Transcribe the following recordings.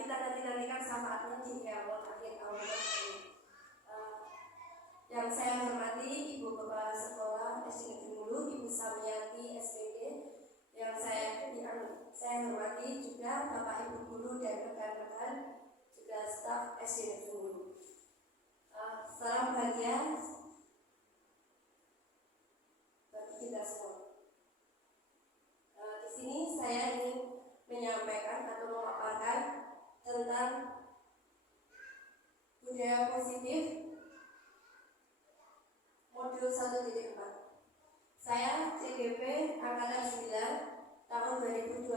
kita nantikan syafaatnya di akhir awal. Yang saya hormati Ibu Kepala Sekolah SD Negeri Mulu, Ibu Samiati SPD. Yang saya hormati juga Bapak Ibu guru dan rekan-rekan juga staf SD Negeri Mulu. Salam bahagia bagi kita semua. Di sini saya ingin menyampaikan atau memaparkan tentang budaya positif modul 1.4. Saya CGP angkatan 9 tahun 2029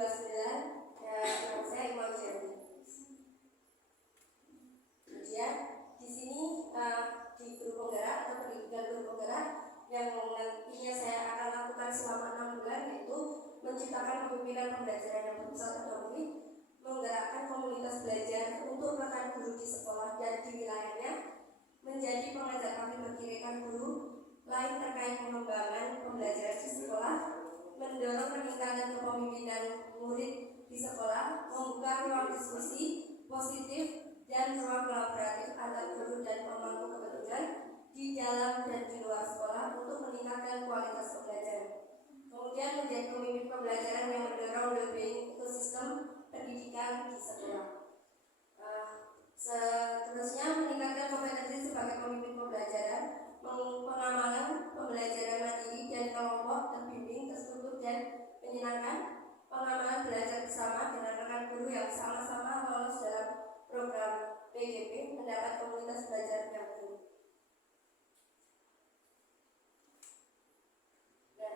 dan saya Imam Jami. Kemudian di sini di guru penggerak atau pendidikan guru penggerak yang nantinya saya akan lakukan selama 6 bulan, yaitu menciptakan kepemimpinan pembelajaran yang berpusat pada murid, menggerakkan komunitas belajar untuk rekan guru di sekolah dan di wilayahnya, menjadi pengajar kami berkirikan guru lain terkait pengembangan pembelajaran di sekolah, mendorong peningkatan kepemimpinan murid di sekolah, membuka ruang diskusi positif dan ruang kolaboratif antar guru dan pemangku kepentingan di dalam dan di luar sekolah untuk meningkatkan kualitas pembelajaran. Kemudian menjadi pemimpin pembelajaran yang mendorong well-being ekosistem pendidikan di sekolah. Seterusnya meningkatkan kompetensi sebagai pemimpin pembelajaran, pengamalan pembelajaran mandiri dan kelompok terbimbing, terstruktur dan menyenangkan, pengamalan belajar bersama dengan rekan guru yang sama-sama lolos dalam program PGP, mendapat komunitas belajar yang baru. Dan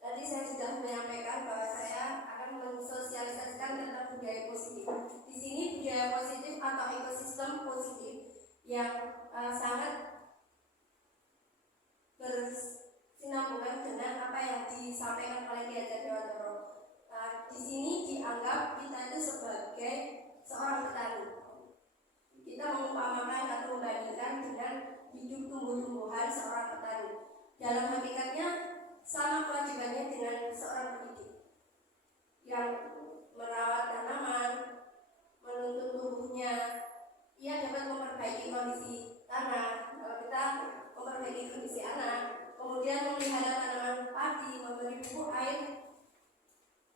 tadi saya sudah menyampaikan bahwa saya akan mensosialisasikan tentang budaya positif. Di sini budaya positif atau ekosistem positif yang sangat bersinambungan dengan apa yang disampaikan oleh Ki Hajar Dewantoro. Di sini dianggap kita itu sebagai seorang petani. Kita mengumpamakan atau membandingkan dengan hidup tumbuh-tumbuhan seorang petani. Dalam hakikatnya sama kewajibannya dengan seorang pendidik yang merawat tanaman, menuntut tumbuhnya. Ia dapat memperbaiki kondisi tanah. Kalau kita memperbaiki kondisi anak, kemudian memelihara tanaman padi, memberi pupuk air,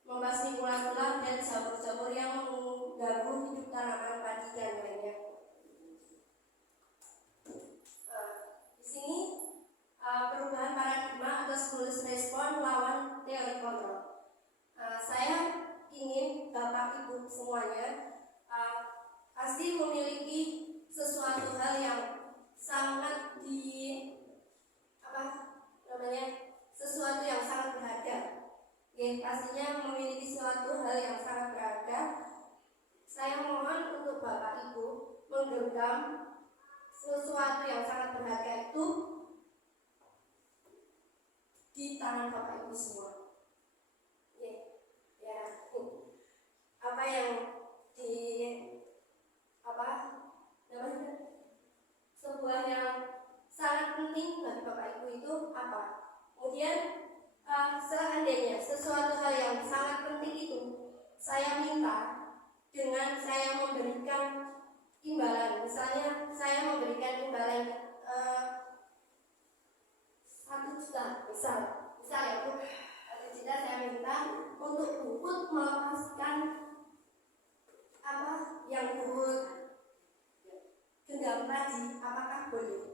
membasmi ulat-ulat dan jamur-jamur yang mengganggu hidup tanaman padi dan lainnya. Di sini perubahan paradigma atau stimulus respon lawan teori kontrol. Saya ingin Bapak Ibu semuanya pasti memiliki sesuatu hal yang sangat sesuatu yang sangat berharga. Pastinya memiliki sesuatu hal yang sangat berharga. Saya mohon untuk Bapak Ibu menggenggam sesuatu yang sangat berharga itu di tangan Bapak Ibu semua. Apa yang sebuah yang sangat penting bagi Bapak Ibu itu apa? Kemudian seandainya sesuatu hal yang sangat penting itu saya minta dengan saya memberikan imbalan, misalnya saya memberikan imbalan 1 juta, misal ya Bu, 1 juta saya minta untuk Bubut melepaskan yang Bubut genggam tadi, apakah boleh?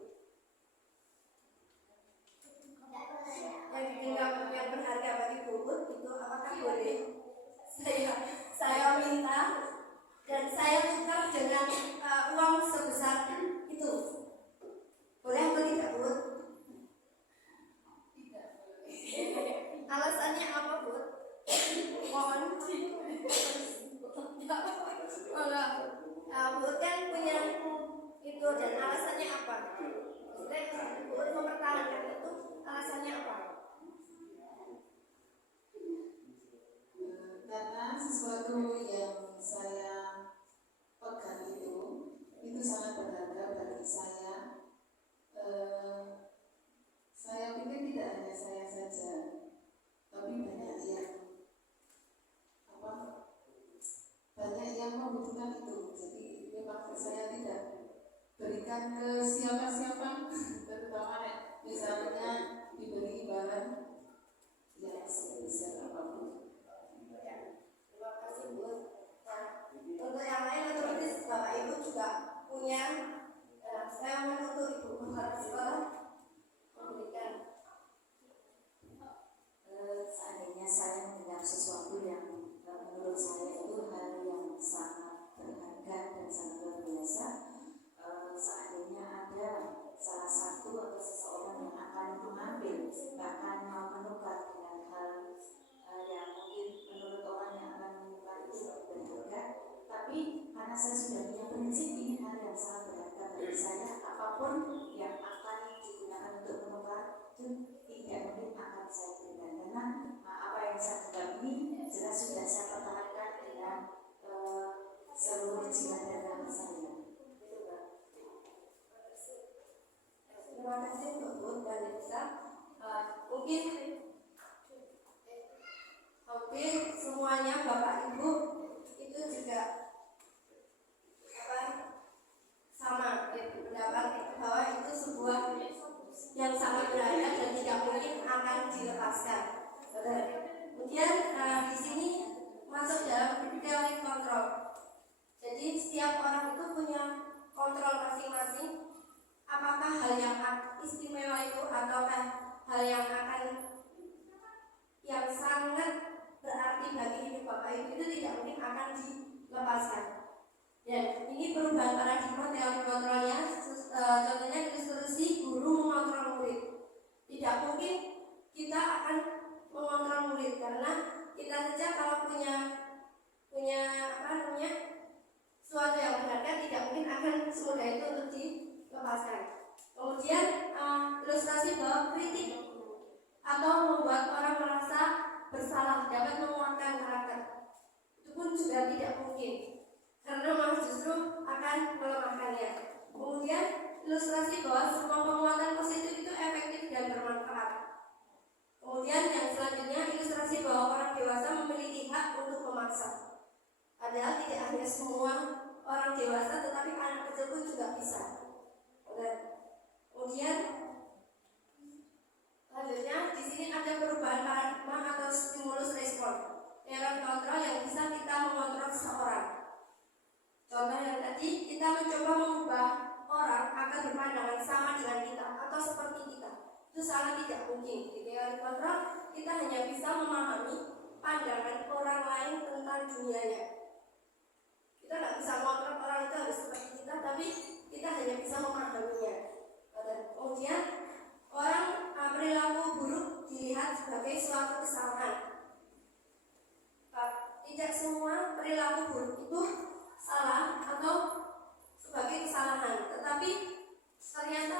Yang digenggam yang berharga bagi Bubut itu apakah boleh? Saya minta dan saya tukar dengan uang sebesar itu. Boleh atau tidak, Bu? Tidak boleh. Alasannya apa, Bu? Mohon. Bu kan punya itu dan alasannya apa? Bu mempertahankan itu alasannya apa? Karena sesuatu yang saya pegang itu sangat berharga bagi saya. Saya pikir tidak hanya saya saja, tapi banyak yang membutuhkan itu. saya tidak berikan ke siapa-siapa, terutama misalnya diberi imbalan yang sebesar apapun. Terima kasih Bu. Nah, untuk yang lain otomatis Bapak Ibu juga punya. Saya menuntut Ibu kepala sekolah memberikan. Seandainya saya mendengar sesuatu yang menurut saya itu hal yang sangat berharga dan sangat luar biasa, seandainya ada salah satu atau seseorang yang akan mengambil, bahkan mau menukar dengan hal yang mungkin menurut orang yang akan menukar itu berharga, tapi karena saya sudah punya prinsip ini hal yang sangat berharga bagi saya, apapun yang akan digunakan untuk menukar itu tidak mungkin akan saya berikan, karena apa yang saya genggam ini jelas sudah saya pertahankan dengan seluruh jiwa dan raga saya. Terima kasih Bu dan Lisa. Mungkin hampir semuanya Bapak Ibu itu juga sama pendapat bahwa itu sebuah yang sangat berharga dan tidak mungkin akan dilepaskan. Kemudian di sini masuk dalam teori kontrol. Jadi setiap orang itu punya kontrol masing-masing. Apakah hal yang istimewa itu ataukah hal yang sangat berarti bagi hidup Bapak Ibu itu tidak mungkin akan dilepaskan. Dan ini perubahan paradigma teori kontrolnya, contohnya instruksi guru mengontrol murid. Tidak mungkin kita akan mengontrol murid karena kita saja kalau punya suatu yang berharga tidak mungkin akan semudah itu untuk dilepaskan. Kemudian ilustrasi bahwa kritik atau membuat orang merasa bersalah dapat menguatkan karakter itu pun juga tidak mungkin, karena malah justru akan melemahkannya. Kemudian ilustrasi bahwa semua penguatan positif itu efektif dan bermanfaat. Kemudian yang selanjutnya ilustrasi bahwa orang dewasa memiliki hak untuk memaksa. Padahal tidak hanya semua orang dewasa, tetapi anak kecil pun juga bisa. Kemudian selanjutnya di sini ada perubahan paradigma atau stimulus respon. Teori kontrol yang bisa kita mengontrol seseorang. Contoh yang tadi, kita mencoba mengubah orang agar berpandangan sama dengan kita atau seperti kita. Itu sangat tidak mungkin. Di teori kontrol, kita hanya bisa memahami pandangan orang lain tentang dunianya. Kita tidak bisa mengontrol orang itu harus seperti kita, tapi kita hanya bisa memahaminya. Kemudian, orang perilaku buruk dilihat sebagai suatu kesalahan. Tidak semua perilaku buruk itu salah atau sebagai kesalahan, tetapi ternyata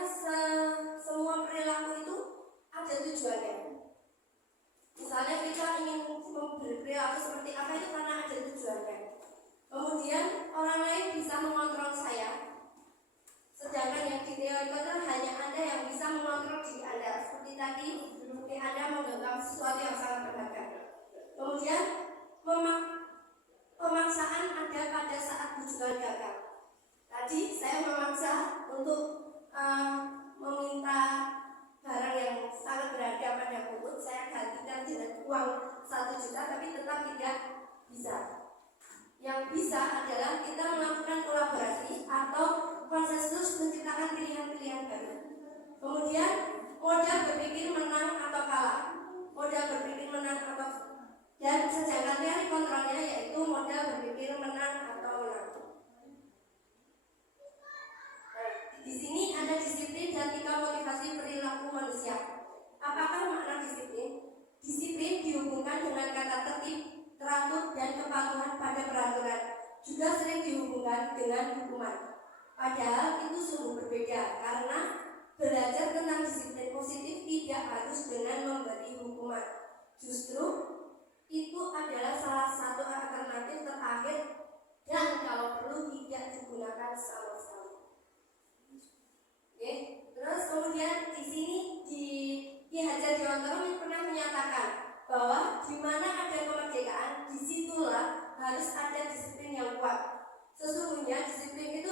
semua perilaku itu ada tujuannya. Misalnya kita ingin berperilaku seperti apa itu karena ada tujuannya. Kemudian orang lain bisa mengontrol saya, sedangkan yang di teori kontrol hanya Anda yang bisa mengontrol diri Anda. Seperti tadi, seperti Anda menggenggam sesuatu yang sangat berharga. Kemudian pemaksaan ada pada saat tujuan gagal. Tadi saya memaksa untuk meminta barang yang sangat berharga pada Puput. Saya gantikan dengan uang 1 juta, tapi tetap tidak bisa. Yang bisa adalah kita melakukan kolaborasi atau konsensus menciptakan pilihan-pilihan baru. Kemudian modal berpikir menang atau kalah, modal berpikir menang atau, dan sedangkan teori kontrolnya yaitu modal berpikir menang atau menang. Di sini ada disiplin dan tingkat motivasi perilaku manusia. Apakah makna disiplin? Disiplin dihubungkan dengan kata tertib, teratur, dan kepatuhan pada peraturan. Juga sering dihubungkan dengan hukuman. Padahal itu sungguh berbeda, karena belajar tentang disiplin positif tidak harus dengan memberi hukuman. Justru itu adalah salah satu alternatif terakhir dan kalau perlu tidak digunakan sama sekali. Oke, terus kemudian di sini Ki Hajar Dewantara pernah menyatakan bahwa di mana ada kemerdekaan, disitulah harus ada disiplin yang kuat. Sesungguhnya disiplin itu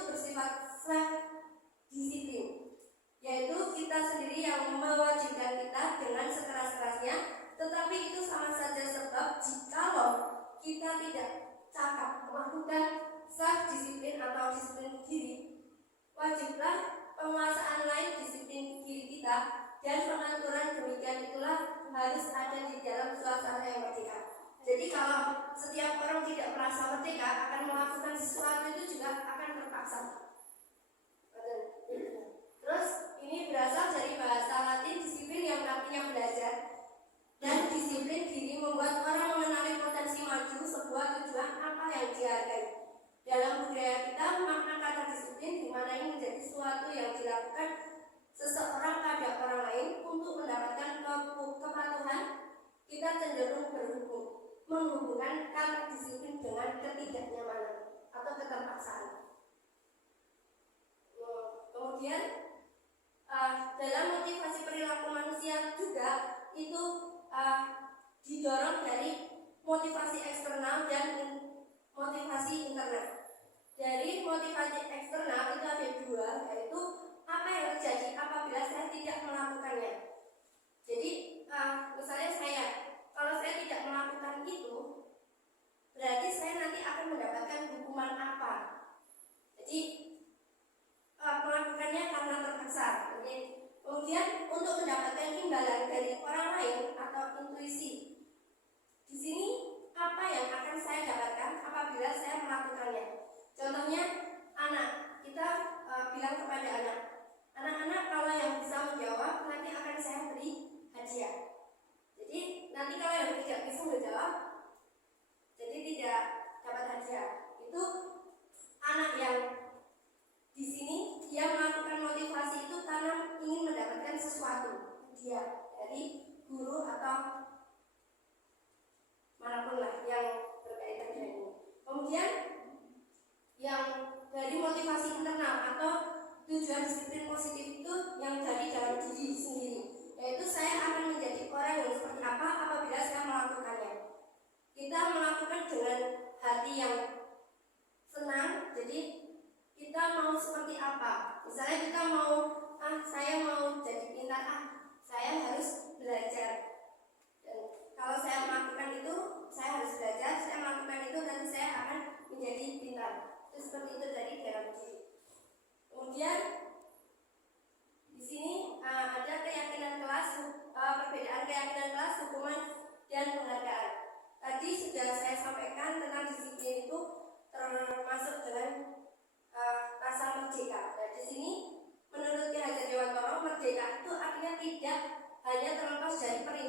wajiblah penguasaan lain disiplin diri kita, dan pengaturan demikian itulah harus ada di dalam suasana yang merdeka. Jadi kalau setiap orang tidak merasa merdeka akan melakukan sesuatu itu juga akan terpaksa. Terus ini berasal dari bahasa Latin disiplin yang artinya belajar, dan disiplin diri membuat orang mengenali potensi maju sebuah tujuan apa yang dihargai. Dalam budaya kita, makna kata disiplin di mana ini menjadi sesuatu yang dilakukan seseorang terhadap orang lain untuk mendapatkan kepatuhan. Kita cenderung menghubungkan kata disiplin dengan ketidaknyamanan atau keterpaksaan. Kemudian dalam motivasi perilaku manusia juga itu didorong dari motivasi eksternal dan motivasi internal. Dari motivasi eksternal itu ada dua, yaitu apa yang terjadi apabila saya tidak melakukannya. Jadi misalnya kalau saya tidak melakukan itu, berarti saya nanti akan mendapatkan hukuman apa. Jadi melakukannya karena terpaksa. Kemudian untuk mendapatkan imbalan dari orang lain atau intuisi. Di sini apa yang akan saya dapatkan apabila saya melakukannya? Contohnya anak, kita bilang kepada anak-anak kalau yang bisa menjawab nanti akan saya beri hadiah. Jadi nanti kalau yang tidak bisa menjawab, jadi tidak dapat hadiah. Itu anak yang di sini dia melakukan motivasi itu karena ingin mendapatkan sesuatu dia dari guru atau manapun lah yang berkaitan dengan ini. Kemudian yang dari motivasi internal atau tujuan disiplin positif itu yang dari dalam diri sendiri, yaitu saya akan menjadi orang yang seperti apa apabila saya melakukannya. Kita melakukan dengan hati yang senang, jadi kita mau seperti apa. Misalnya kita mau saya mau jadi pintar, saya harus belajar. Dan kalau saya melakukan itu, saya harus belajar, saya melakukan itu nanti saya akan menjadi pintar. Itu seperti itu dari dalam diri. Kemudian di sini ada keyakinan kelas, perbedaan keyakinan kelas, hukuman dan penghargaan. Tadi sudah saya sampaikan tentang disiplin itu termasuk dengan rasa merdeka. Nah di sini menurut Ki Hajar Dewantoro, merdeka itu artinya tidak hanya terlepas dari perintah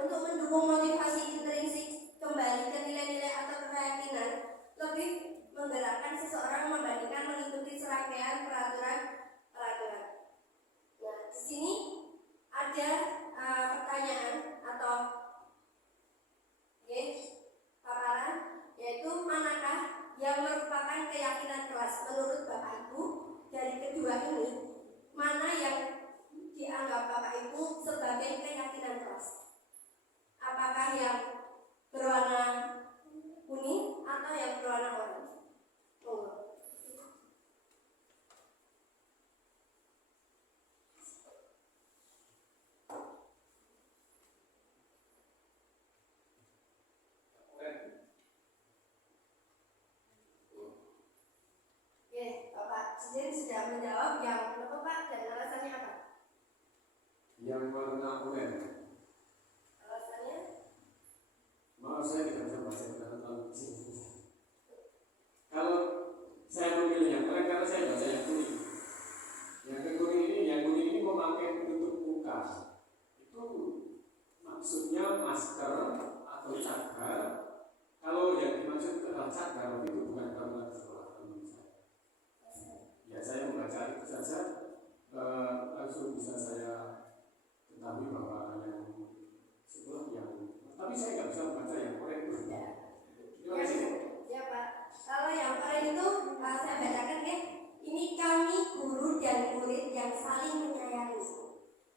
untuk mendukung motivasi intrinsik kembali ke nilai-nilai atau keyakinan lebih menggerakkan seseorang membandingkan mengikuti serangkaian peraturan. Nah, di sini ada pertanyaan atau paparan, yaitu manakah yang merupakan keyakinan kelas menurut Bapak Ibu. Dari kedua ini, mana yang dianggap Bapak Ibu sebagai keyakinan kelas? Apakah yang berwarna kuning atau yang berwarna oranye? Bapak Jijen sudah menjawab yang berapa Pak, dan alasannya apa? Yang warna oranye. Alasannya? Maaf, saya tidak bisa baca karena terlalu kecil. Kalau saya memilih yang oranye karena saya baca yang kuning. Yang kuning ini memakai penutup muka. Itu maksudnya masker atau cadar. Kalau yang dimaksud adalah cadar itu bukan karena sekolah menurut saya. Ya, saya membaca itu saja, langsung bisa saya ketahui bahwa yang sekolah yang, tapi saya nggak bisa membaca yang oranye itu. Terima kasih. Ya Pak, kalau yang oranye itu saya bacakan ya. Ini kami guru dan murid yang saling menyayangi.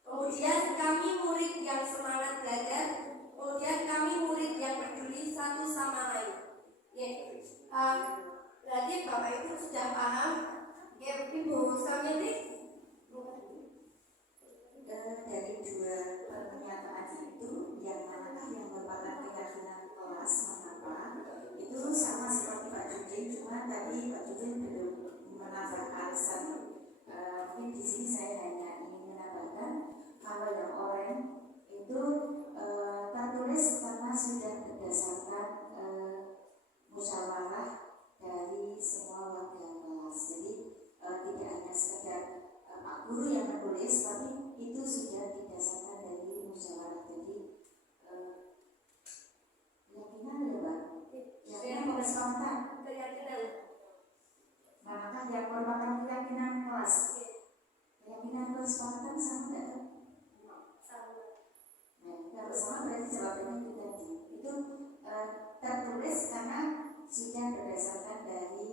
Kemudian kami murid yang semangat belajar. Kemudian kami murid yang peduli satu sama lain. Ya, berarti Bapak Ibu sudah paham. Ya, Ibu Samyati. Dari dua pernyataan itu, yang manakah yang merupakan keyakinan kelas, mengapa itu sama seperti Pak Judin, cuma tadi Pak Judin belum menambah alasan. Mungkin di sini saya hanya ingin menambahkan kalau yang oranye itu tertulis karena sudah berdasarkan musyawarah dari semua warga kelas. Jadi tidak hanya sekedar Pak Guru yang menulis, tapi itu sudah didasarkan dari musyawarah. Jadi keyakinan ya Pak, keyakinan kesepakatan. Manakah yang merupakan keyakinan kelas? Keyakinan kesepakatan sama tidak? Nah, kalau sama berarti jawabannya itu tadi. Itu tertulis karena sudah berdasarkan dari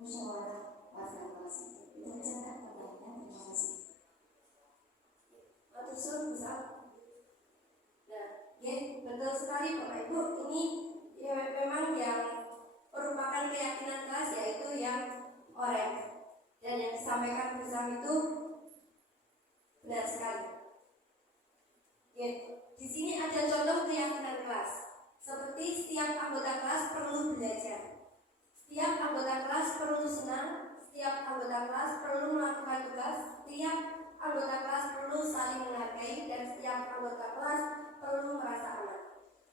musyawarah warga kelas itu. Itu saja Kak pertanyaannya. Terima kasih. Matur bisa. Nah, ya betul sekali Bapak Ibu. Ini ya memang yang merupakan keyakinan kelas, yaitu yang oranye. Dan yang disampaikan Bu Sam itu benar sekali. Ya, di sini ada contoh keyakinan kelas. Seperti setiap anggota kelas perlu belajar. Setiap anggota kelas perlu senang. Setiap anggota kelas perlu melakukan tugas. Setiap anggota kelas perlu saling menghargai, dan setiap anggota kelas perlu merasa aman.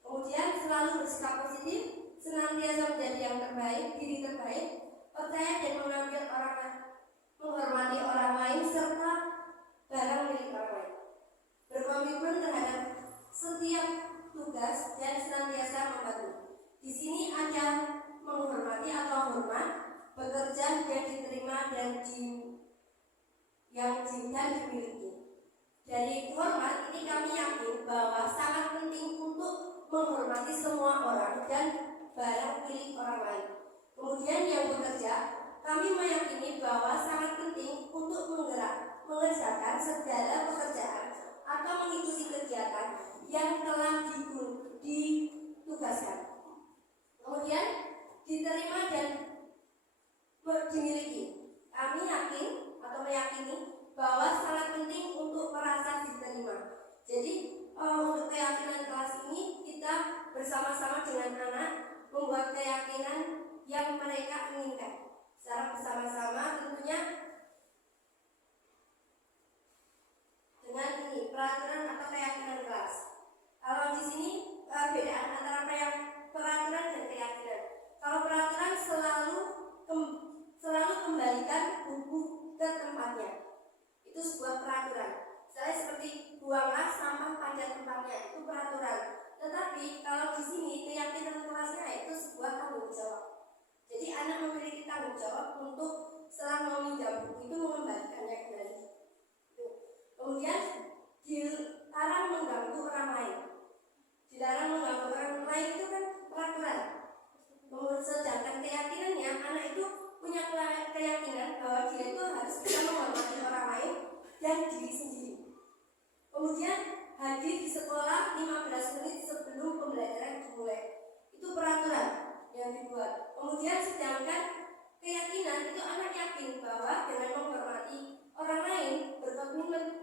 Kemudian selalu bersikap positif, senantiasa menjadi yang terbaik, diri terbaik, percaya dan menghormati orang lain serta barang milik orang lain. Berkomitmen terhadap setiap tugas dan senantiasa membantu. Di sini ada menghormati atau hormat, bekerja dan diterima dan yang dimiliki. Dari hormat ini kami yakin bahwa sangat penting untuk menghormati semua orang dan barang milik orang lain. Kemudian yang bekerja, kami meyakini bahwa sangat penting untuk mengerjakan segala pekerjaan atau mengikuti kegiatan yang telah ditugaskan. Kemudian diterima dan dimiliki. Kami yakin atau meyakini bahwa sangat penting untuk merasa diterima. Jadi untuk keyakinan kelas ini kita bersama-sama dengan anak membuat keyakinan yang mereka inginkan secara bersama-sama, tentunya dengan ini peraturan atau keyakinan kelas. Kalau di sini perbedaan antara peraturan dan keyakinan. Kalau peraturan selalu kembalikan buku ke tempatnya. Itu sebuah peraturan. Saya seperti buanglah sampah pada tempatnya. Kemudian sedangkan keyakinan itu anak yakin bahwa dengan menghormati orang lain, berkomitmen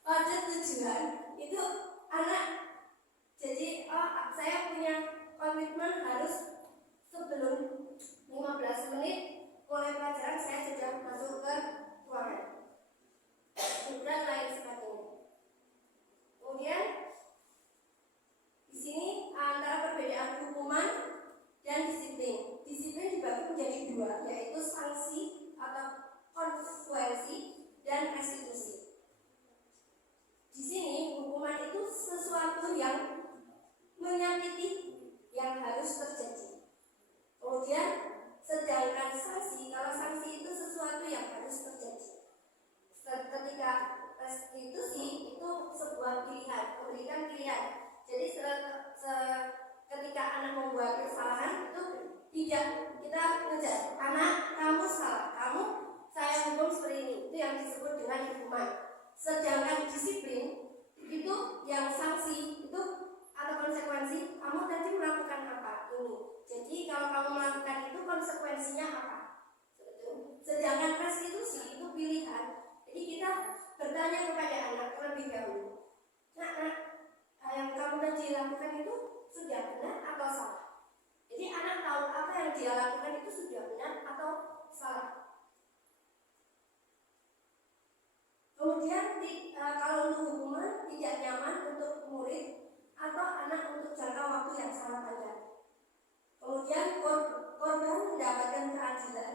pada tujuan itu anak jadi saya punya komitmen harus sebelum 15 menit mulai pelajaran saya sudah masuk ke ruangan dan lain sebagainya. Kemudian di sini antara perbedaan hukuman dan disiplin. Disiplin dibagi menjadi dua, yaitu sanksi atau konsekuensi dan restitusi. Di sini hukuman itu sesuatu yang menyakiti yang harus terjadi. Kemudian sedangkan sanksi, kalau sanksi itu sesuatu yang harus terjadi. Ketika restitusi itu sebuah pilihan, memberikan pilihan. Jadi ketika anak membuat kesalahan itu tidak kita ngejar, anak kamu salah, saya hukum seperti ini, itu yang disebut dengan hukuman. Sedangkan disiplin itu yang sanksi itu atau konsekuensi, kamu tadi melakukan apa ini. Jadi kalau kamu melakukan itu konsekuensinya apa. Sedangkan restitusi itu pilihan. Jadi kita bertanya kepada anak terlebih dahulu, nak, yang kamu tadi lakukan itu sudah benar atau salah. Jadi anak tahu apa yang dia lakukan itu sudah benar atau salah. Kemudian kalau untuk hukuman tidak nyaman untuk murid atau anak untuk jangka waktu yang sangat panjang. Kemudian korban mendapatkan keadilan,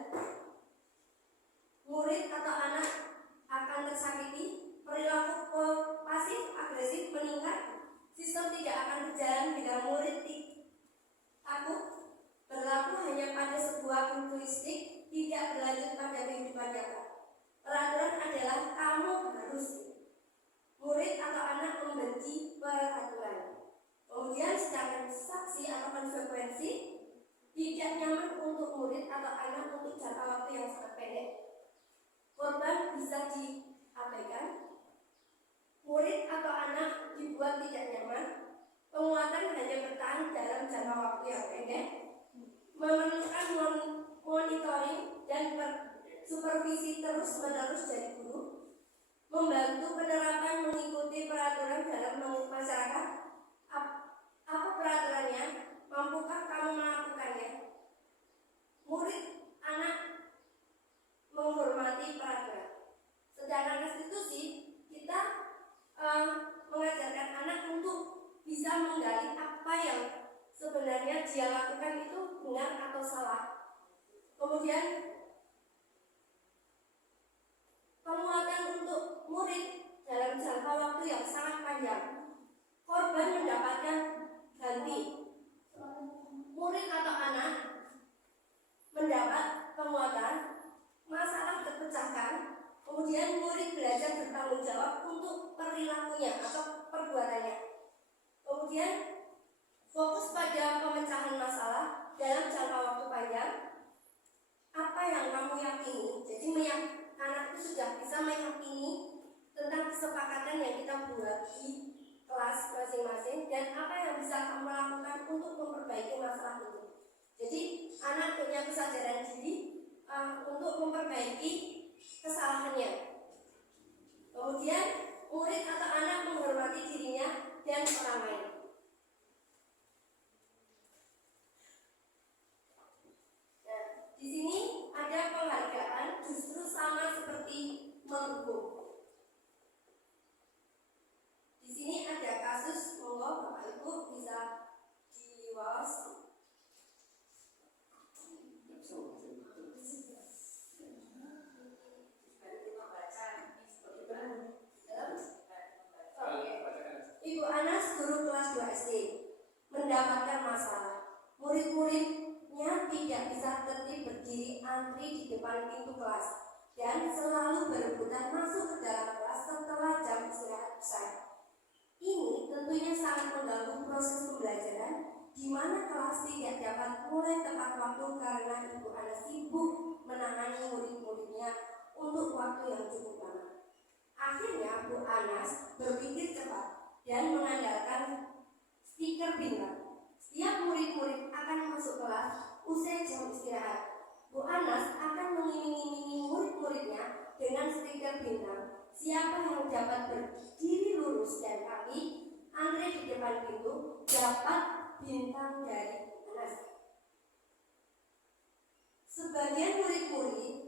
murid atau anak akan tersakiti, perilaku pasif agresif meningkat, sistem tidak akan berjalan bila murid takut, berlaku hanya pada sebuah karakteristik, tidak berlanjut pada kehidupan nyata. Peraturan adalah kamu harus, murid atau anak membenci peraturan. Kemudian sedangkan saksi atau konsekuensi tidak nyaman untuk murid atau anak untuk jangka waktu yang sangat pendek. Korban bisa diabaikan, murid atau anak dibuat tidak nyaman, penguatan hanya bertahan dalam jangka waktu yang pendek, memerlukan monitoring dan supervisi terus-menerus dari guru, membantu penerapan mengikuti peraturan dalam masyarakat. Apa peraturannya? Mampukah kamu melakukannya? Murid, anak menghormati peraturan. Sedangkan restitusi kita mengajarkan anak untuk bisa menggali apa yang sebenarnya dia lakukan itu benar atau salah. Kemudian penguatan untuk murid dalam jangka waktu yang sangat panjang. Korban mendapatkan ganti, murid atau anak mendapat penguatan, masalah terpecahkan, kemudian murid belajar bertanggung jawab untuk perilakunya atau perbuatannya. Kemudian fokus pada pemecahan masalah dalam jangka waktu panjang. Apa yang kamu yakini? Jadi anak itu sudah bisa meyakini tentang kesepakatan yang kita buat di kelas masing-masing dan apa yang bisa kamu lakukan untuk memperbaiki masalah itu. Jadi anak punya kesadaran diri untuk memperbaiki kesalahannya. Kemudian murid atau anak menghormati dirinya dan orang lain. Nah, di sini ada penghargaan justru sama seperti menghukum. Di sini ada kasus, monggo Bapak Ibu bisa diwawas. Ibu Anas, guru kelas 2 SD, mendapatkan masalah. Murid-muridnya tidak bisa tertib berdiri antri di depan pintu kelas dan selalu berebutan masuk ke dalam kelas setelah jam istirahat usai. Ini tentunya sangat mengganggu proses pembelajaran, di mana kelas tidak dapat mulai tepat waktu karena Ibu Anas sibuk menangani murid-muridnya untuk waktu yang cukup lama. Akhirnya Bu Anas berpikir cepat dan mengandalkan stiker bintang. Setiap murid murid-murid akan masuk kelas usai jam istirahat, Bu Anas akan mengiming-imingi murid-muridnya dengan stiker bintang. Siapa yang dapat berdiri lurus dan rapi, antre di depan pintu, dapat bintang dari Anas. Sebagian murid-murid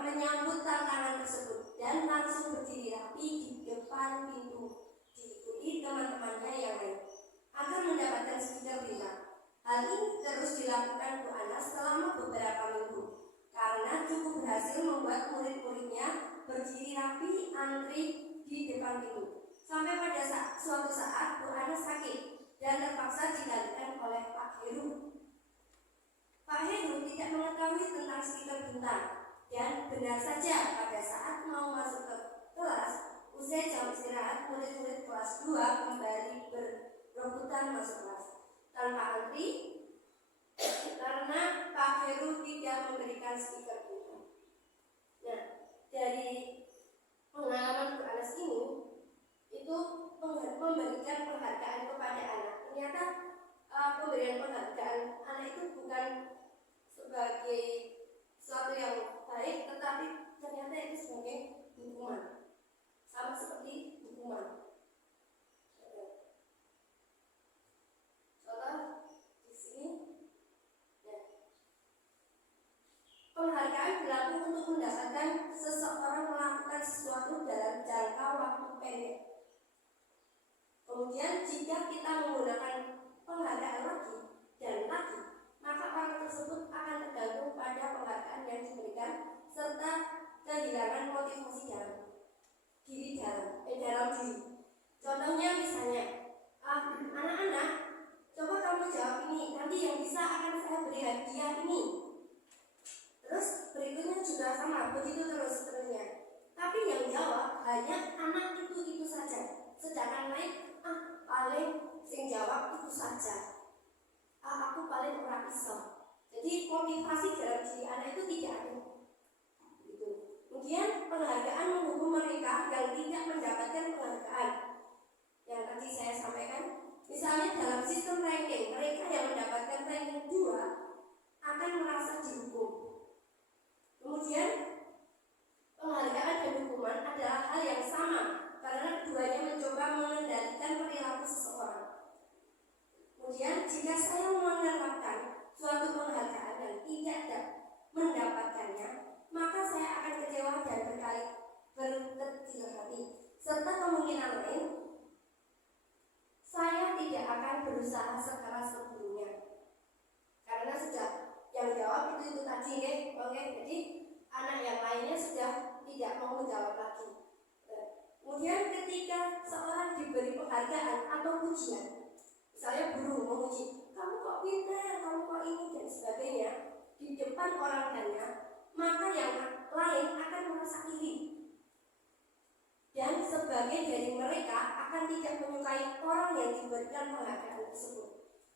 menyambut tantangan tersebut dan langsung berdiri rapi di depan pintu, diikuti teman-temannya yang lain agar mendapatkan stiker bintang. Hal ini terus dilakukan Bu Anas selama beberapa minggu karena cukup berhasil membuat murid-muridnya berdiri rapi antri di depan pintu. Sampai pada suatu saat Bu Anas sakit dan terpaksa digantikan oleh Pak Heru. Pak Heru tidak mengetahui tentang stiker bintang. Dan benar saja pada saat mau masuk ke kelas, usai jam istirahat, murid-murid kelas 2 kembali berebutan masuk kelas tanpa antri karena Pak Heru tidak memberikan stiker bintang. Nah, dari pengalaman Bu Anas ini itu memberikan penghargaan kepada anak. Ternyata pemberian penghargaan anak itu bukan sebagai sesuatu yang baik, tetapi ternyata itu sebagai hukuman, sama seperti hukuman. Contoh di sini, penghargaan berlaku untuk mendapatkan seseorang melakukan sesuatu dalam jangka waktu pendek. Kemudian jika kita menggunakan penghargaan lagi dan lagi, maka orang tersebut akan tergantung pada penghargaan yang diberikan serta kehilangan motivasi dalam diri. Contohnya misalnya, anak-anak, coba kamu jawab ini, nanti yang bisa akan saya beri hadiah ini. Terus berikutnya juga sama, begitu terusnya. Tapi yang jawab hanya anak itu saja, sedangkan lain paling sing jawab itu saja. Aku paling ora iso. Jadi motivasi dalam diri anak itu tidak ada. Gitu. Kemudian penghargaan menghukum mereka yang tidak mendapatkan penghargaan. Yang tadi saya sampaikan, misalnya dalam sistem ranking, mereka yang mendapatkan ranking 2 akan merasa dihukum. Kemudian penghargaan dan hukuman adalah hal yang sama karena keduanya mencoba mengendalikan perilaku seseorang. Kemudian jika saya menerapkan suatu penghargaan dan tidak mendapatkannya, maka saya akan kecewa dan berkecil hati. Serta kemungkinan lain, saya tidak akan berusaha sekeras sebelumnya. Karena sudah yang jawab itu tadi, oke. Jadi anak yang lainnya sudah tidak mau menjawab lagi. Kemudian ketika seorang diberi penghargaan atau pujian, misalnya guru memuji, kamu kok pintar, kamu kok ini dan sebagainya, di depan orang banyak, maka yang lain akan merasa iri. Dan sebagian dari mereka akan tidak menyukai orang yang diberikan penghargaan tersebut.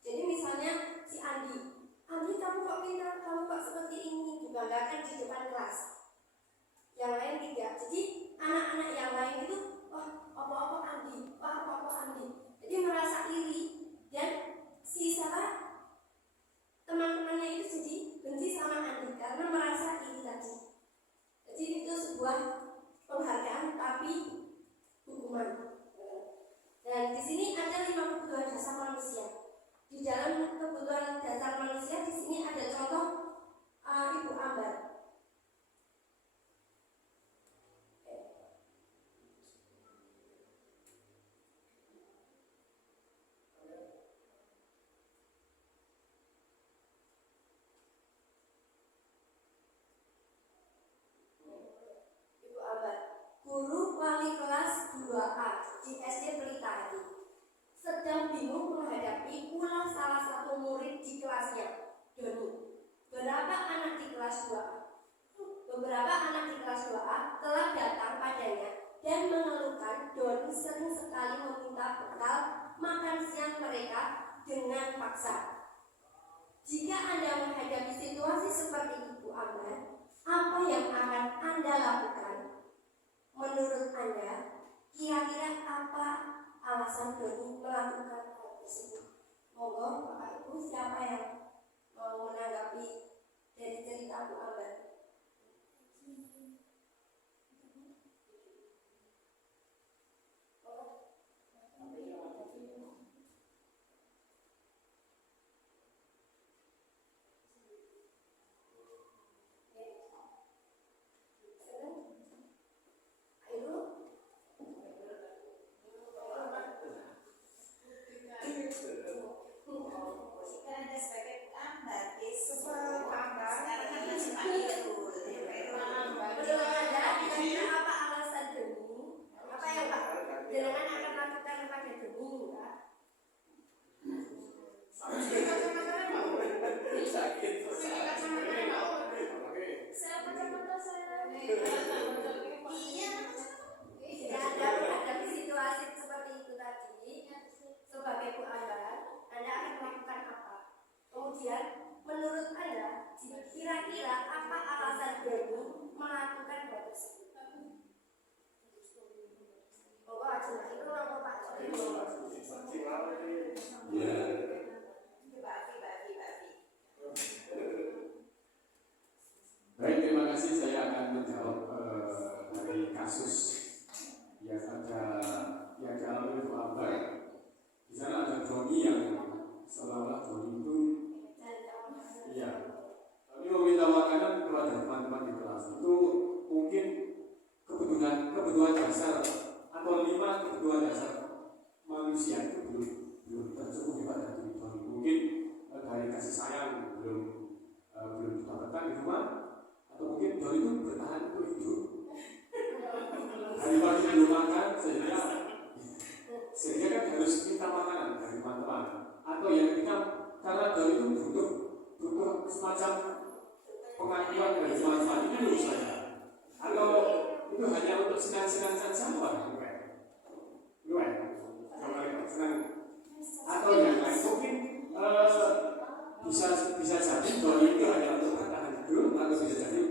Jadi misalnya si Andi, kamu kok pintar, kamu kok seperti ini, dibanggakan di depan kelas. Yang lain tidak. Jadi anak-anak yang lain itu, apa-apa Andi. Jadi merasa iri. Dan si teman-temannya itu jadi benci sama Andi karena merasa iri tadi. Jadi itu sebuah penghargaan tapi hukuman. Dan di sini ada 5 kebutuhan dasar manusia. Di dalam kebutuhan dasar manusia di sini ada contoh Ibu Ambar. Guru wali kelas 2A di SD Pelitari sedang bingung menghadapi ulah salah satu murid di kelasnya, Doni. Beberapa anak di kelas 2A telah datang padanya dan mengeluhkan Doni sering sekali meminta bekal makan siang mereka dengan paksa. Jika Anda menghadapi situasi seperti itu, apa yang akan Anda lakukan? Menurut Anda, kira-kira apa alasan Doni melakukan hal tersebut? siapa yang mau menanggapi dari cerita Bu Ambar? Anda sebagai pengambat, Yesus Sekarang kan masih panggil dulu. Menurut Anda, kira-kira apa alasan demi? Apa yang Pak jenengan akan lakukan kepada demi, Pak? Saya kacamata saya. Iya. Jika Anda menghadapi situasi seperti itu tadi, sebagai Bu Ambar, Anda akan melakukan apa? Kemudian, menurut Anda, kira-kira apa alasan demi melakukan hal tersebut? Oh, Pak, itu nama Pak. Ya. Baik, terima kasih. Saya akan menjawab dari kasus yang dialami Bu Ambar. Di sana ada Doni yang seolah-olah Doni itu, iya, kami meminta makanan kepada teman-teman di kelas. Itu mungkin kebutuhan dasar atau 5 kebutuhan dasar manusia itu belum tercukupi pada diri Doni. Mungkin dari kasih sayang belum didapatkan di rumah, atau mungkin Doni itu bertahan untuk hidup. Hari pagi belum makan sehingga kan harus minta makanan dari teman-teman. Atau yang kita, karena Doni itu butuh semacam pengakuan dari teman-teman, itu menurut saya. Atau itu hanya untuk senang-senang saja, senang. Atau yang lain mungkin bisa jadi Doni itu hanya untuk bertahan hidup, atau bisa jadi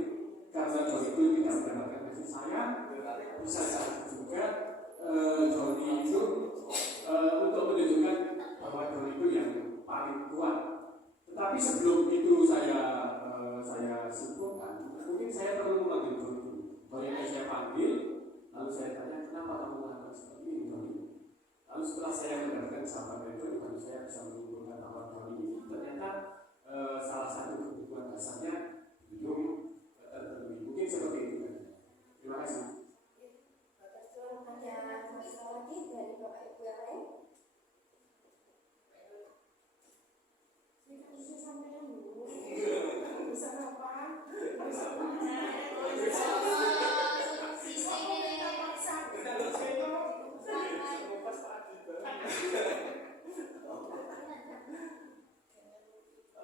karena Doni itu tidak mendapatkan kasih sayang. Bisa jadi juga Doni itu untuk menunjukkan bahwa Doni itu yang paling kuat. Tetapi sebelum itu saya simpulkan, mungkin saya perlu memanggil Doni. Doni yang saya panggil, lalu saya tanya, kenapa kamu melakukan seperti ini, Doni? Lalu setelah saya mendapatkan sahabat dari Doni, baru saya bisa menyimpulkan bahwa Doni ini ternyata salah satu kebutuhan dasarnya belum terpenuhi. Mungkin seperti itu. Terima kasih. Ada masalah lagi dari Bapak Ibu yang lain? Bisa sampai dulu. Bisa apa?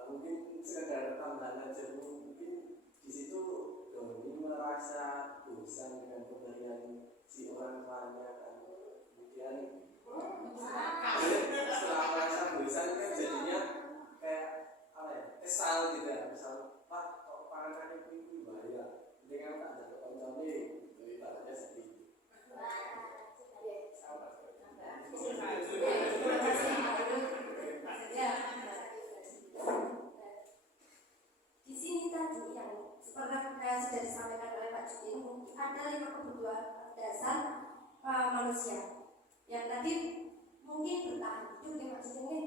Mungkin sekedar tambahan aja, mungkin di situ Doni merasa bosan dengan pemberian si orang tuanya kan. Kemudian setelah merasa bosan kan jadinya kayak apa ya, kesal gitu ya. Misal, Pak, kok panganannya itu bahaya, dengan tak ada ketonton nih, jadi ibaratnya sedih. Di sini tadi yang seperti sudah disampaikan oleh Pak Judin, ada 5 kebutuhan dasar manusia yang tadi mungkin bertahan hidup ya Pak Judin.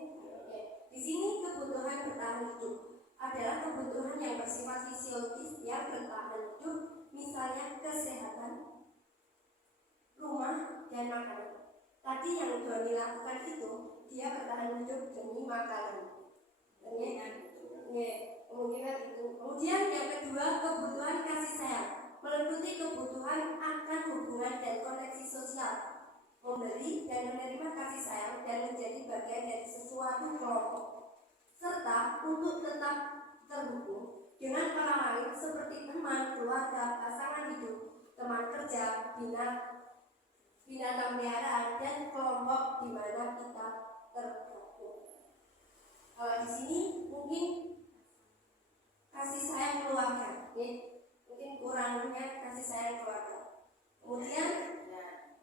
Di sini kebutuhan bertahan hidup adalah kebutuhan yang bersifat fisiologis yang bertahan hidup, misalnya kesehatan, rumah, dan makanan. Tadi yang Doni lakukan itu, dia bertahan hidup demi makanan. Kemungkinan itu. Kemudian yang kedua, kebutuhan kasih sayang, meliputi kebutuhan akan hubungan dan koneksi sosial, memberi dan menerima kasih sayang dan menjadi bagian dari sesuatu kelompok, serta untuk tetap terhubung dengan orang lain seperti teman, keluarga, pasangan hidup, teman kerja, binatang peliharaan, dan kelompok di mana kita tergabung. Kalau di sini mungkin kasih sayang keluarga, mungkin kurangnya kasih sayang keluarga. Kemudian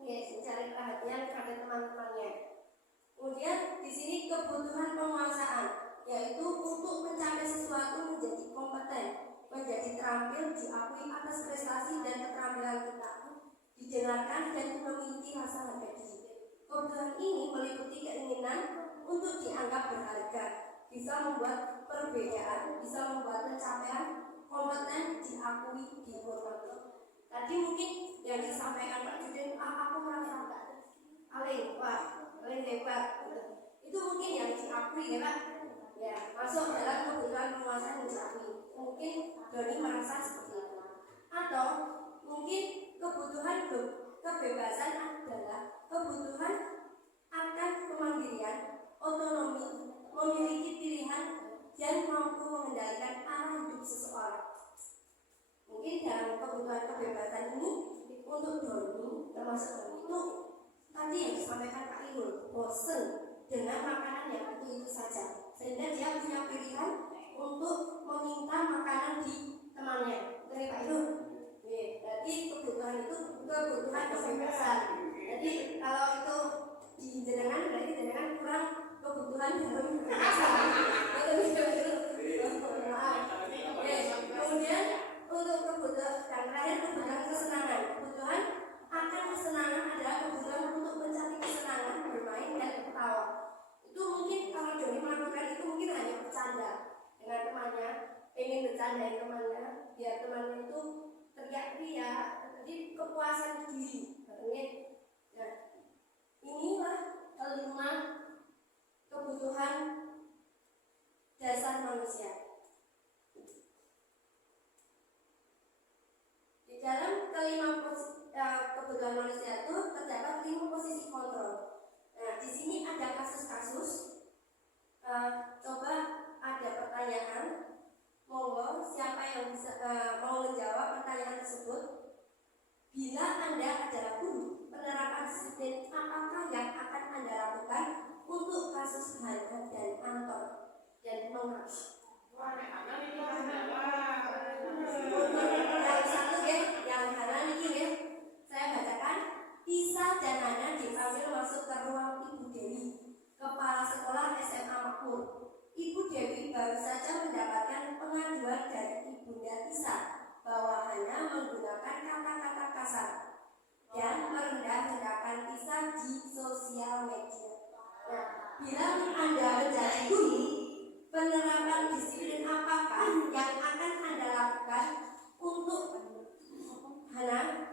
mencari perhatian kepada teman-temannya. Kemudian di sini kebutuhan penguasaan, yaitu Anda itu memiliki rasa harga diri. Kebutuhan ini meliputi keinginan untuk dianggap berharga, bisa membuat perbedaan, bisa membuat pencapaian kompeten diakui, dihormati. Tadi mungkin yang disampaikan Pak Judin, aku merasa paling hebat. Itu mungkin yang diakui ya Pak. Ya, masuk dalam kebutuhan penguasaan yang diakui. Mungkin Doni merasa seperti itu. Atau mungkin kebutuhan kebebasan adalah kebutuhan akan kemandirian, otonomi, memiliki pilihan dan mampu mengendalikan arah hidup seseorang. Mungkin dalam kebutuhan kebebasan ini untuk Doni, termasuk Doni itu tadi yang disampaikan Pak Irul, bosen dengan makanan yang itu saja, sehingga dia punya pilihan untuk meminta makanan di temannya. Dari Pak Irul, berarti kebutuhan itu kebutuhan kebebasan. Jadi kalau itu di jenengan berarti jenengan kurang kebutuhan dalam kebebasan. Kemudian untuk kebutuhan yang terakhir, kebutuhan kesenangan. Kebutuhan akan kesenangan adalah kebutuhan untuk mencari kesenangan, bermain dan ketawa. Itu mungkin kalau Doni melakukan itu mungkin hanya bercanda dengan temannya, pengen bercandain temannya biar temannya itu teriak-teriak. Jadi kepuasan diri. Nah, inilah 5 kebutuhan dasar manusia. Di dalam kebutuhan manusia itu terdapat 5 posisi kontrol. Nah, di sini ada kasus-kasus. Coba ada pertanyaan. Monggo siapa yang bisa mau menjawab pertanyaan tersebut? Bila Anda adalah guru, penerapan disiplin apakah yang akan Anda lakukan untuk kasus Hana dan Anton? Dan mengapa? Yang satu yang Hana ini saya bacakan. Tisa dan Hana dipanggil masuk ke ruang Ibu Dewi, Kepala Sekolah SMA Makmur. Ibu Dewi baru saja mendapatkan pengaduan dari Ibunda Tisa bahwa Hana menggunakan kata-kata kasar dan merendah-rendahkan Tisa di sosial media. Nah, bila Anda menjadi guru, penerapan disiplin apakah yang akan Anda lakukan untuk Hana?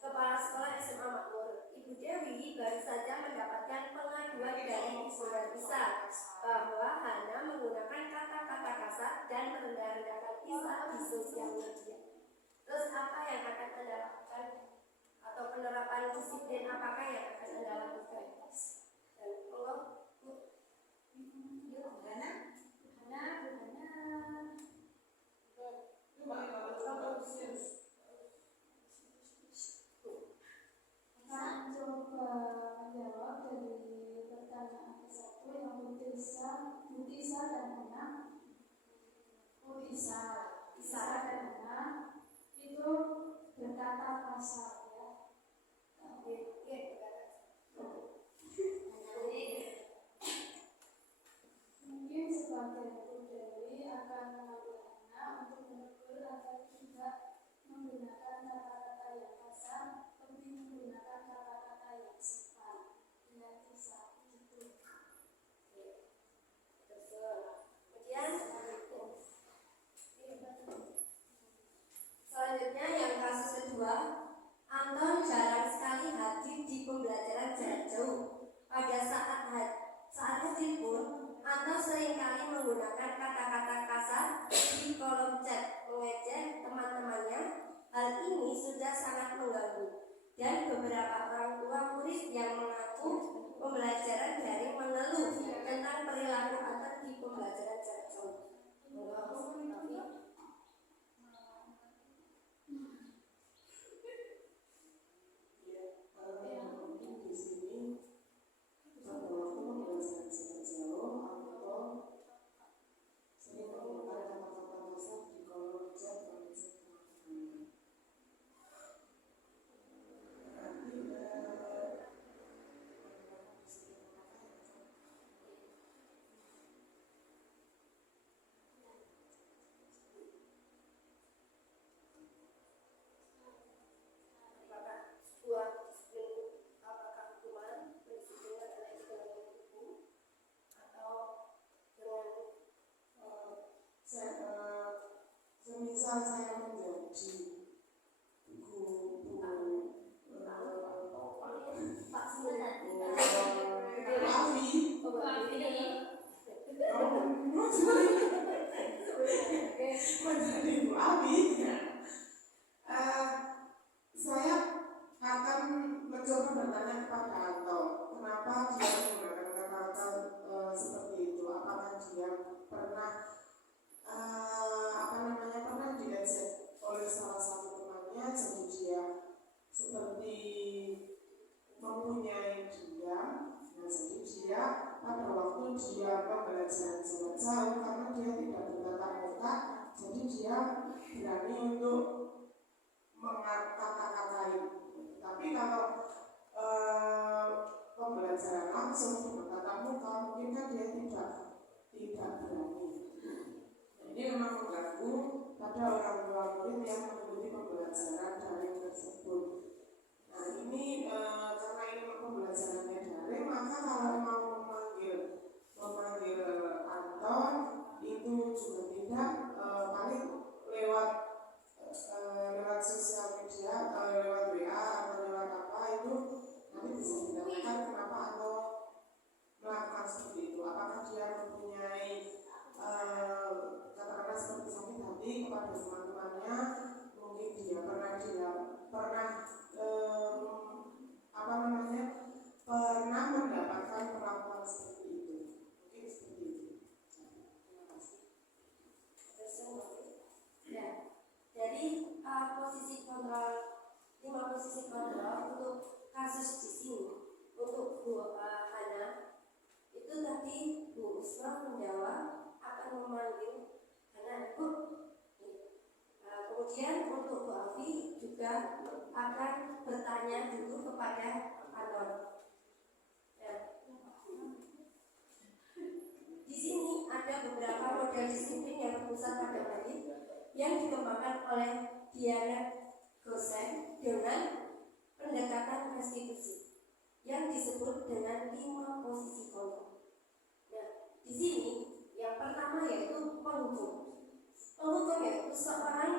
Kepala Sekolah SMA Makmur. Ibu Dewi baru saja mendapatkan pengaduan dari Ibunda Tisa bahwa Hana menggunakan kata-kata kasar dan merendah-rendahkan Tisa di sosial media. Terus apa yang akan Anda lakukan? Atau penerapan disiplin apakah yang akan Anda lakukan? Dan Saya coba menjawab dari pertanyaan ke-1 yang Tisa dan Hana. Tisa dan Hana itu berkata kasar ya. Mungkin sebagai Ibu Dewi akan mengambil Hana untuk menegur agar tidak menggunakan kata-kata yang kasar, lebih menggunakan kata-kata yang sopan dengan Tisa itu. kemudian selanjutnya yang kasus kedua, menjadi Bu Abi, saya akan mencoba bertanya kepada Anto, kenapa dia menggunakan kata-kata seperti itu? Apakah dia pernah pernah diajak oleh salah satu temannya, jadi dia seperti mempunyai dia. Nah, jadi dia pada waktu dia pembelajaran jarak jauh, karena dia tidak bertatap muka, jadi dia berani untuk mengata-katain. Tapi kalau pembelajaran langsung dengan tatap muka, mungkin kan dia tidak berani. Ini memang mengganggu pada orang tua murid yang mengikuti pembelajaran daring tersebut. Nah, ini karena ini pembelajarannya daring, maka kalau mau memanggil Anton itu juga tidak paling lewat sosial media, lewat WA atau lewat apa itu nanti bisa ditanyakan kenapa Anton melakukan seperti itu. Apakah dia mempunyai katakanlah seperti sakit hati kepada teman-temannya, mungkin dia pernah pernah mendapatkan perlakuan seperti itu, mungkin seperti itu. Terima kasih. Ya, jadi posisi kontrol 5 posisi kontrol untuk kasus di sini untuk Bu Hana itu tadi Bu Usma menjawab akan memanggil Hana Ibu. Kemudian untuk Bu Afi juga akan bertanya dulu kepada Anwar. Di sini ada beberapa model disiplin yang berpusat pada balik yang dikembangkan oleh Diana Gosen dengan pendekatan restitusi yang disebut dengan 5 posisi kontrol. Nah, di sini yang pertama yaitu penghukum. Penghukum yaitu seorang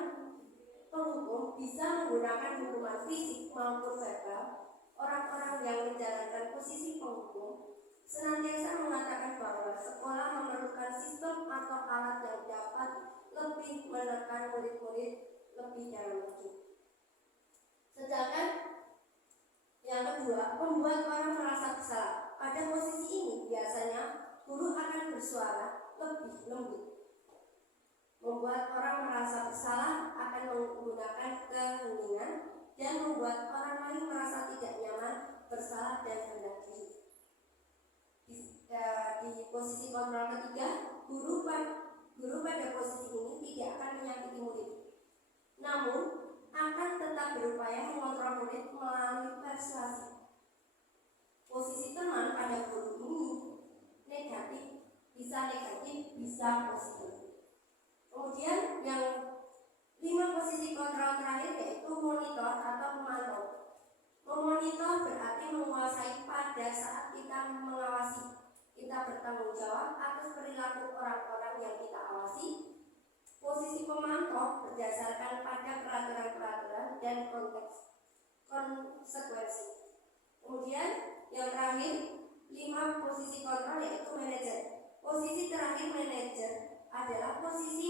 penghukum bisa menggunakan hukuman fisik maupun verbal. Orang-orang yang menjalankan posisi penghukum senantiasa mengatakan bahwa sekolah memerlukan sistem atau alat yang dapat lebih menekan murid-murid lebih dalam lagi. Sedangkan yang kedua, membuat orang merasa bersalah. Pada posisi ini biasanya guru akan bersuara lebih lembut. Membuat orang merasa bersalah akan menggunakan keheningan dan membuat orang lain merasa tidak nyaman, bersalah dan rendah diri. Di posisi kontrol ketiga, guru pada posisi ini tidak akan menyakiti murid, namun akan tetap berupaya mengontrol murid melalui persuasi. Posisi teman pada guru ini bisa negatif, bisa positif. Kemudian yang 5 posisi kontrol terakhir yaitu monitor atau memantau. Memonitor berarti menguasai pada saat kita mengawasi. Kita bertanggung jawab atas perilaku orang-orang yang kita awasi. Posisi pemantau berdasarkan pada peraturan-peraturan dan konsekuensi. Kemudian yang terakhir 5 posisi kontrol yaitu manajer. Posisi terakhir manajer adalah posisi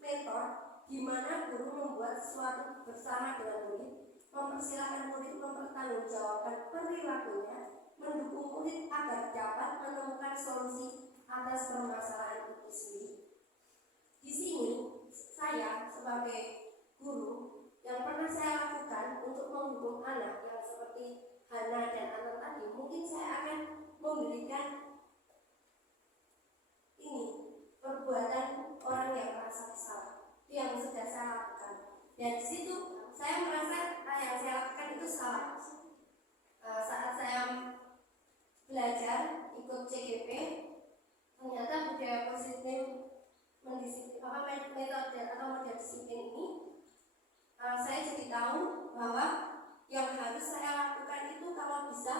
mentor di mana guru membuat sesuatu bersama dengan murid, mempersilahkan murid mempertanggungjawabkan perilakunya, mendukung murid agar dapat menemukan solusi atas permasalahan itu sendiri. Di sini saya sebagai guru yang pernah saya lakukan untuk menghukum anak yang seperti Hana dan Anton tadi, mungkin saya akan memberikan ini perbuatan orang yang merasa bersalah yang sudah saya lakukan. Dan di situ saya merasa yang saya lakukan itu salah. Saat saya belajar ikut CGP, ternyata budaya positif metode atau model disiplin ini, saya jadi tahu bahwa yang harus saya lakukan itu kalau bisa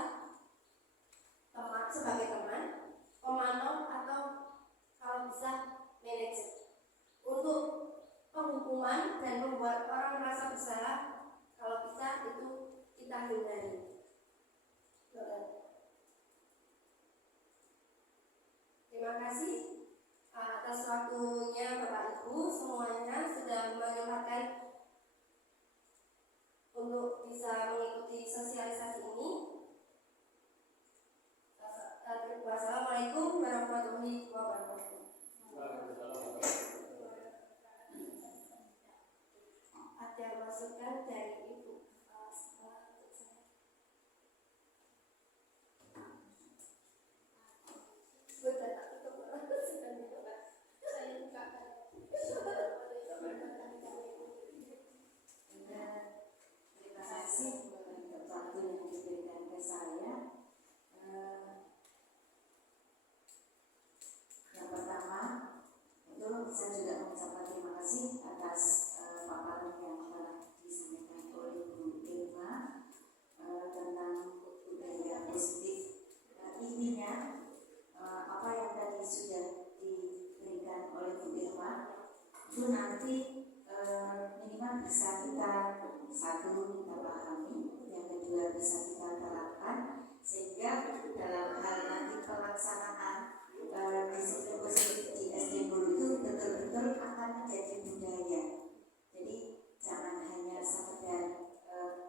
sebagai teman, pemantau atau kalau bisa manajer. Untuk penghukuman dan membuat orang merasa bersalah, kalau bisa itu kita hindari. Terima kasih. bisa mengikuti sosialisasi ini. Wassalamualaikum warahmatullahi wabarakatuh. Ada masukan dari Ibu setelah untuk saya. Betul, tak betul. Sudah dicoba. Saya bukakan. Terima kasih untuk waktu yang diberikan ke saya. Yang pertama, itu saya juga mengucapkan terima kasih atas paparan yang telah disampaikan oleh Bu Irma tentang budaya positif. Intinya apa yang tadi sudah diberikan oleh Bu Irma itu nanti minimal bisa kita satu kita pahami, yang kedua bisa kita terapkan, sehingga dalam hal nanti pelaksanaan disiplin positif di SD Hulu itu betul-betul akan menjadi budaya. Jadi jangan hanya sekedar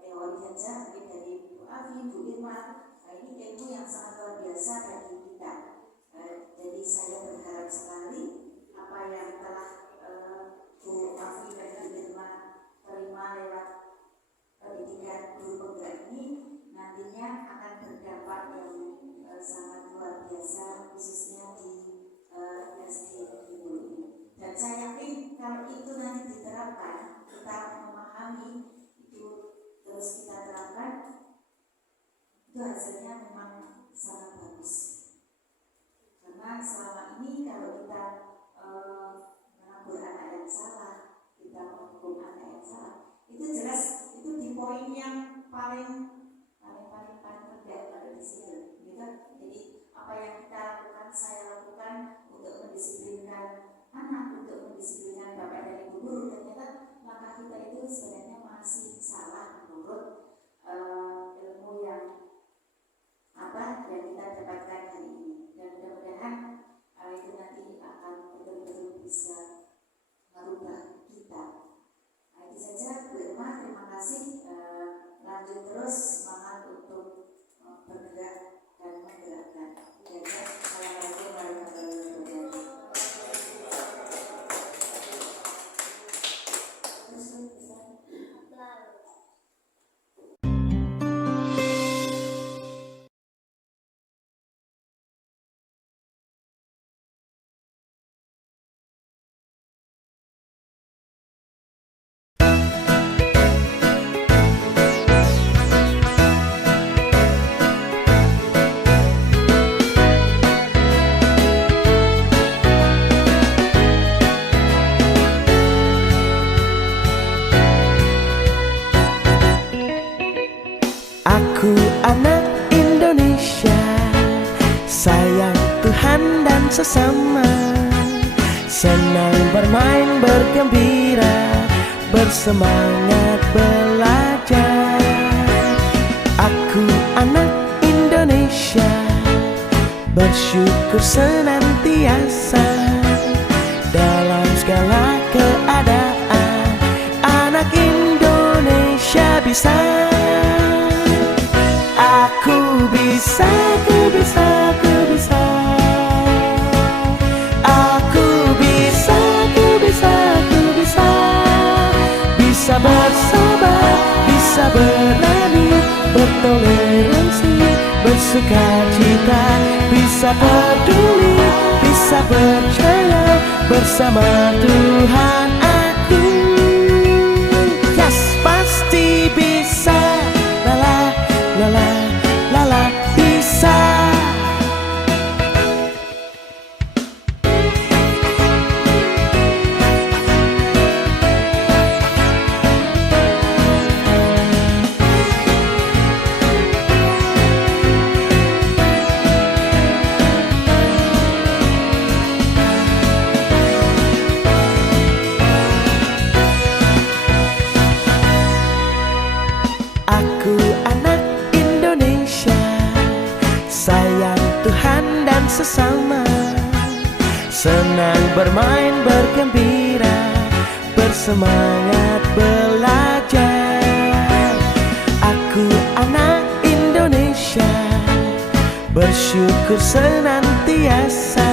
teori saja, mungkin dari Bu Afi, Bu Irma, ini ilmu yang sangat luar biasa bagi kita. Jadi saya berharap sekali apa yang telah Bu Afi dan Bu Irma terima lewat pendidikan guru penggerak ini nantinya akan berdampak yang sangat luar biasa, khususnya di SD Hulu ini. Dan saya yakin kalau itu nanti diterapkan, kita memahami itu, terus kita terapkan, itu hasilnya memang sangat bagus. Karena selama ini kalau kita menabur anak yang salah, kita menghukum anak yang salah, itu jelas itu di poin yang paling rendah pada di situ, gitu. Jadi apa yang kita lakukan, saya lakukan untuk mendisiplinkan anak, untuk mendisiplinkan bapak dan ibu guru, ternyata langkah kita itu sebenarnya masih salah menurut ilmu yang kita dapatkan hari ini. Dan mudah-mudahan itu nanti akan betul-betul bisa merubah kita. Itu saja Bu Irma, terima kasih. Lanjut terus semangat untuk bergerak dan menggerakkan. Assalamualaikum warahmatullahi wabarakatuh. Aku anak Indonesia, sayang Tuhan dan sesama, senang bermain bergembira, bersemangat belajar. Aku anak Indonesia, bersyukur senantiasa dalam segala keadaan. Anak Indonesia bisa. Aku bisa, aku bisa, aku bisa. Aku bisa, aku bisa, aku bisa. Bisa bersabar, bisa berani, bertoleransi, bersukacita, bisa peduli, bisa percaya bersama Tuhan aku. Yes, pasti bisa. Lala, lala, lala, bisa. Aku anak Indonesia, sayang Tuhan dan sesama, senang bermain bergembira, bersemangat belajar. bersyukur senantiasa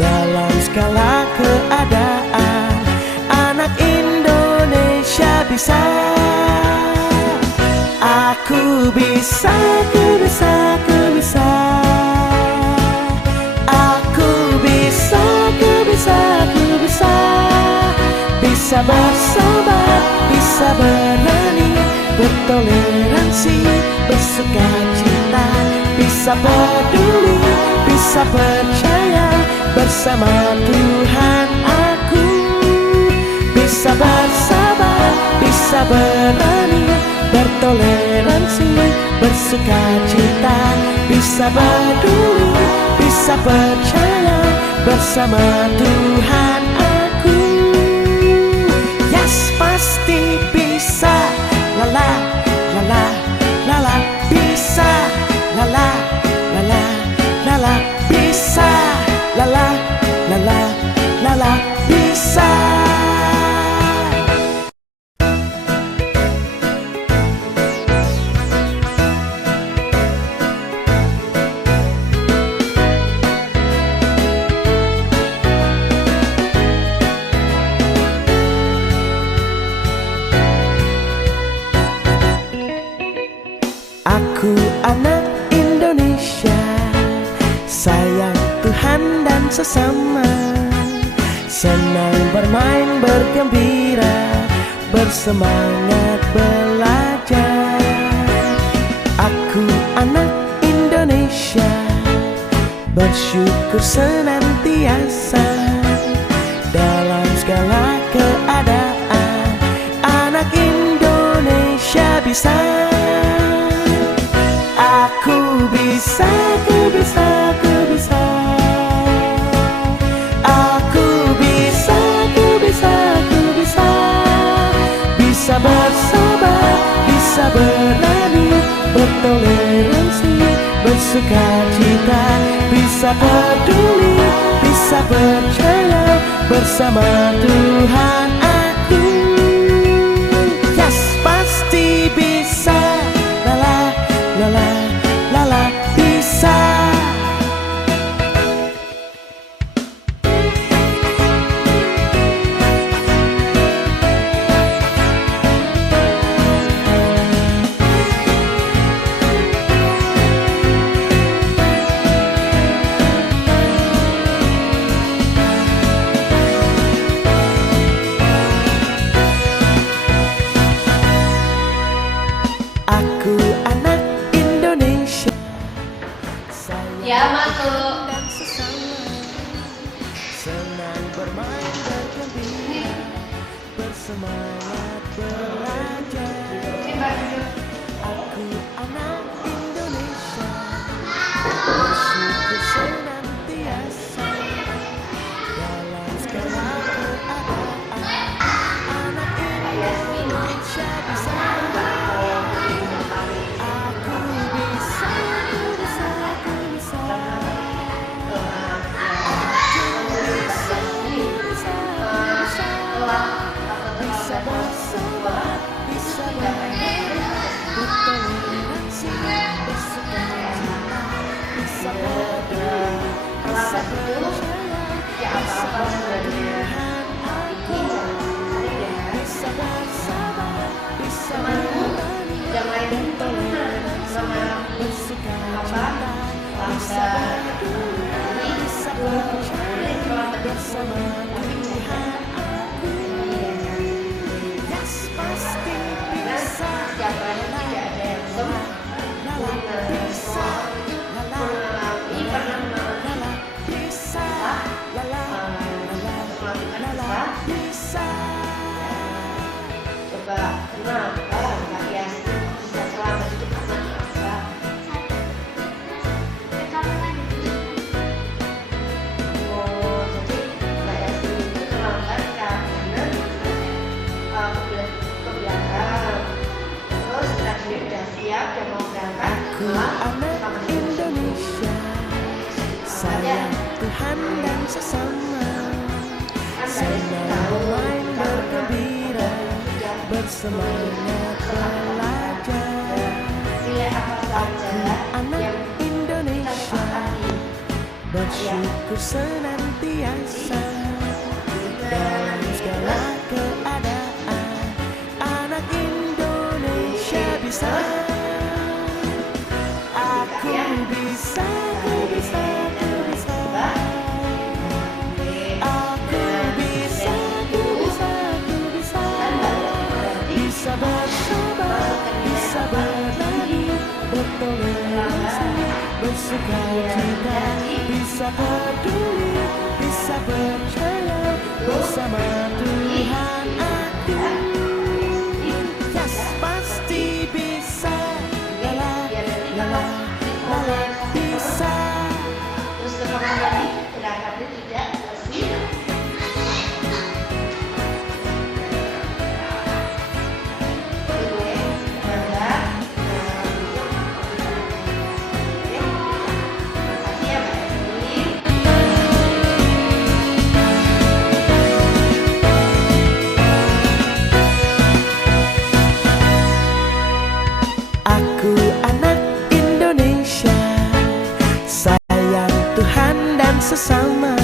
dalam segala keadaan. Anak Indonesia bisa. Aku bisa, ku bisa, ku bisa. Aku bisa, ku bisa, ku bisa. Bisa bersabar, bisa berani, bertoleransi, bersukacita. Bisa peduli, bisa percaya, bersama Tuhan aku. Bisa bersabar, bisa berani, bertoleransi, bersukacita. Bisa peduli, bisa percaya, bersama Tuhan aku. Yes, pasti bisa. Lala, lala, lala, bisa. Lala, lala, lala, bisa. Lala, lala, lala, bisa. Aku anak Indonesia, sayang Tuhan dan sesama, senang bermain bergembira, bersemangat belajar. Aku anak Indonesia, bersyukur senantiasa dalam segala keadaan. Anak Indonesia bisa. Aku bisa, ku bisa, ku bisa. Aku bisa, ku bisa, ku bisa. Bisa bersabar, bisa berani, bertoleransi, bersukacita. Bisa peduli, bisa percaya, bersama Tuhan aku. Yes, pasti bisa. Lala, lala, lala, bisa. Aku anak Indonesia, Ya, masuk. dan sesama, senang bermain bergembira, bersemangat belajar. Aku anak Indonesia, bersyukur senantiasa dalam segala keadaan. Anak Indonesia bisa. Aku bisa, ku bisa, ku bisa. Aku bisa, ku bisa, ku bisa. Bisa bersabar, bisa berani, bertoleransi, bersukacita. Bisa peduli, bisa percaya, bersama Tuhan aku. Bisa bersabar, bisa berani, bertoleransi, bersukacita. Bisa peduli, bisa percaya, bersama Tuhan aku. Yes, pasti bisa. Lala, bisa. Lala, lala, bisa. Lala, lala, lala, bisa. Coba kenapa Mbak Yasti bisa selamat itu karena apa? Oh, jadi Mbak Yasti itu selamat karena ke belakang. Terus tadi udah siap, udah mau berangkat. Aku anak Indonesia, sayang Tuhan dan sesama, senang bermain bergembira, bersemangat belajar. Pilih apa saja Anak yang Indonesia, bersyukur senantiasa dalam segala keadaan. Anak Indonesia bisa, aku bisa, aku bisa, aku bisa. Aku bisa, aku bisa, aku bisa. Bisa bersabar, bisa bernyanyi, bertoleransi, bersukacita, bisa peduli, bisa percaya bersama Tuhan aku. Yes, pasti bisa. Lala, lala, lala, bisa. Terus kemudian lagi berangkatnya tidak pasti. Aku anak Indonesia, sayang Tuhan dan sesama,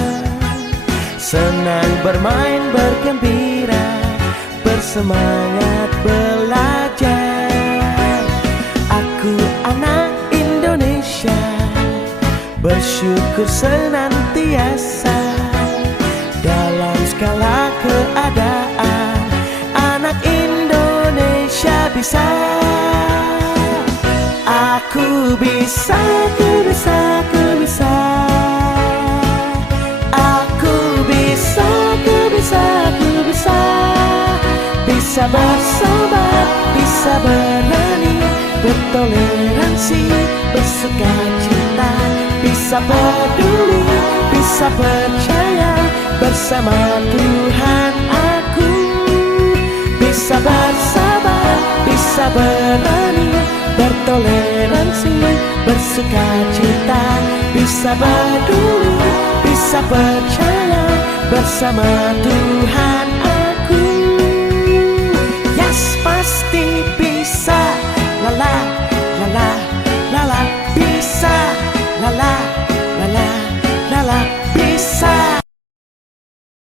senang bermain bergembira, bersemangat belajar. Aku anak Indonesia, bersyukur senantiasa dalam segala keadaan. Anak Indonesia bisa, aku bisa, aku bisa, aku bisa. Aku bisa, aku bisa, aku bisa. Bisa bersabar, bisa berani, bertoleransi, bersukacita, bisa peduli, bisa percaya bersama Tuhan aku. Bisa bersabar, bisa berani, bertoleransi, bersukacita, bisa peduli, bisa percaya bersama Tuhan